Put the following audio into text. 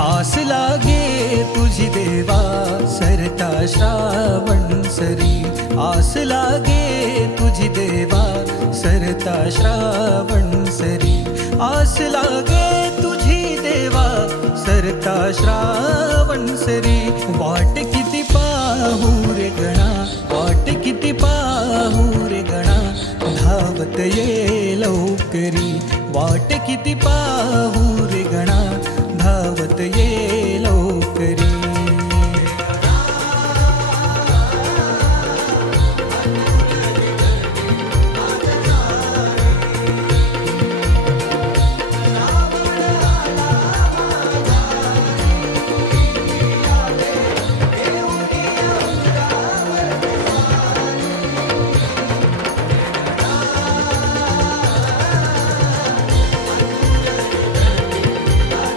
आस लागे तुझी देवा सरता श्रावण सरी, आस लागे तुझी देवा सरता श्रावण सरी, आस लागे तुझी देवा सरता श्रावण सरी। वाट किती पाहू रे गणा, वाट किती पाहू रे गणा, धावत ये लवकरी, वाट किती पाहू रे गणा,